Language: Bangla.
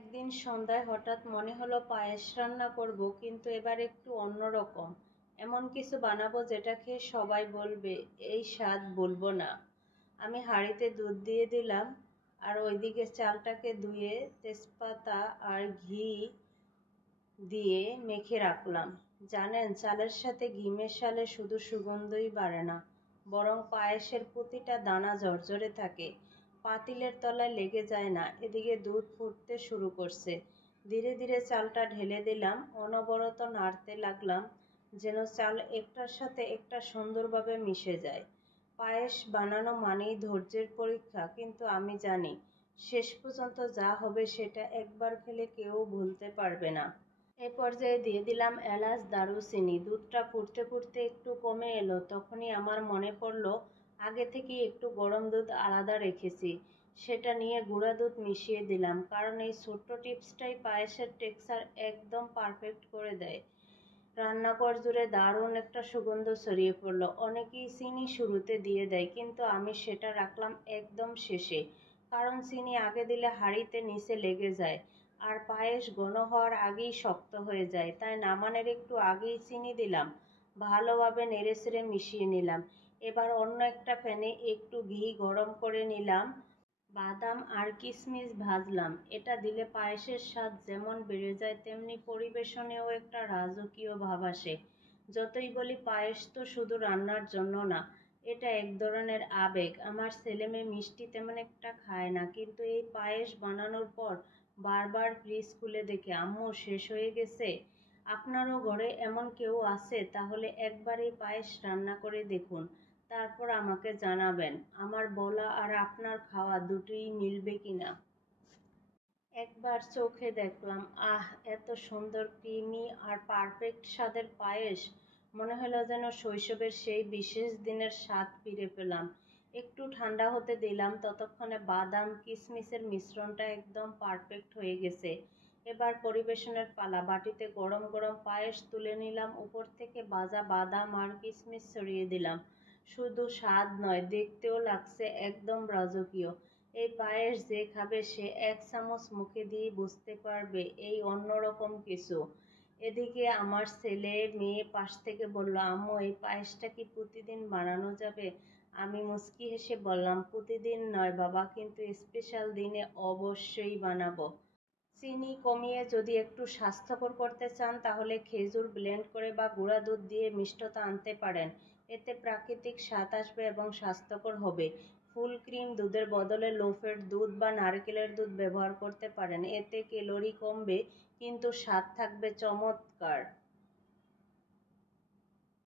একদিন সন্ধ্যায় হঠাৎ মনে হলো পায়েস রান্না করব, কিন্তু এবার একটু অন্যরকম। এমন কিছু বানাবো যেটা খেয়ে সবাই বলবে এই স্বাদ বলবো না। আমি হাঁড়িতে দুধ দিয়ে দিলাম, আর ওইদিকে চালটাকে ধুয়ে তেজপাতা আর ঘি দিয়ে মেখে রাখলাম। জানেন, চালের সাথে ঘি মেশালে শুধু সুগন্ধই বাড়ে না, বরং পায়েসের প্রতিটা দানা ঝরঝরে থাকে, পাতিলের তলায় লেগে যায় না। এদিকে দুধ ফুটতে শুরু করছে। ধীরে ধীরে চালটা ঢেলে দিলাম, অনবরত নাড়তে লাগলাম যেন চাল একটার সাথে একটা সুন্দরভাবে মিশে যায়। পায়েস বানানো মানেই ধৈর্যের পরীক্ষা, কিন্তু আমি জানি শেষ পর্যন্ত যা হবে সেটা একবার খেলে কেউ ভুলতে পারবে না। এ পর্যায়ে দিয়ে দিলাম এলাচ, দারুচিনি। দুধটা ফুটতে ফুটতে একটু কমে এলো, তখনই আমার মনে পড়লো আগে থেকেই একটু গরম দুধ আলাদা রেখেছি। সেটা নিয়ে গুঁড়া দুধ মিশিয়ে দিলাম, কারণ এই ছোট্ট টিপসটাই পায়েসের টেক্সচার একদম পারফেক্ট করে দেয়। রান্নাঘর জুড়ে দারুণ একটা সুগন্ধ ছড়িয়ে পড়লো। অনেকেই চিনি শুরুতে দিয়ে দেয়, কিন্তু আমি সেটা রাখলাম একদম শেষে, কারণ চিনি আগে দিলে হাঁড়িতে নিচে লেগে যায়, আর পায়েস ঘন হওয়ার আগেই শক্ত হয়ে যায়। তাই নামানোর একটু আগেই চিনি দিলাম, ভালোভাবে নেড়েচেড়ে মিশিয়ে নিলাম। এবার অন্য একটা প্যানে একটু ঘি গরম করে নিলাম, বাদাম আর কিশমিশ ভাজলাম। এটা দিলে পায়েসের স্বাদ যেমন বেড়ে যায়, তেমনি পরিবেশনেও একটা রাজকীয় ভাব আসে। যতই বলি পায়েস তো শুধু রান্নার জন্য না, এটা এক ধরনের আবেগ। আমার ছেলেমেয়ে মিষ্টি তেমন একটা খায় না, কিন্তু এই পায়েস বানানোর পর বারবার ফ্রিজ খুলে দেখে আম্মু শেষ হয়ে গেছে। আপনারও ঘরে এমন কেউ আছে? তাহলে একবার এই পায়েস রান্না করে দেখুন, তারপর আমাকে জানাবেন আমার বলা আর আপনার খাওয়া দুটোই মিলবে কিনা। একবার চোখে দেখলাম, আহ, এত সুন্দর ক্রিমি আর পারফেক্ট স্বাদের পায়েস! মনে হলো যেন শৈশবের সেই বিশেষ দিনের স্বাদ ফিরে পেলাম। একটু ঠান্ডা হতে দিলাম, ততক্ষণে বাদাম কিশমিশের মিশ্রণটা একদম পারফেক্ট হয়ে গেছে। এবার পরিবেশনের পালা। বাটিতে গরম গরম পায়েস তুলে নিলাম, উপর থেকে ভাজা বাদাম আর কিশমিশ ছড়িয়ে দিলাম। শুধু স্বাদ নয়, দেখতেও লাগছে একদম রাজকীয়। এই পায়েস যে খাবে সে এক চামচ মুখে দিয়েই বুঝতে পারবে এই অন্যরকম কিছু। এদিকে আমার ছেলে মেয়ে পাশ থেকে বলল, আম্মু এই পায়েসটা কি প্রতিদিন বানানো যাবে? আমি মুচকি হেসে বললাম, প্রতিদিন নয় বাবা, কিন্তু স্পেশাল দিনে অবশ্যই বানাবো। চিনি কমিয়ে যদি একটু স্বাস্থ্যকর করতে চান, তাহলে খেজুর ব্লেন্ড করে বা গুঁড়া দুধ দিয়ে মিষ্টতা আনতে পারেন। এতে প্রাকৃতিক স্বাদ আসবে এবং স্বাস্থ্যকর হবে। ফুল ক্রিম দুধের বদলে লো ফ্যাট দুধ বা নারকেলের দুধ ব্যবহার করতে পারেন। এতে ক্যালোরি কমবে, কিন্তু স্বাদ থাকবে চমৎকার।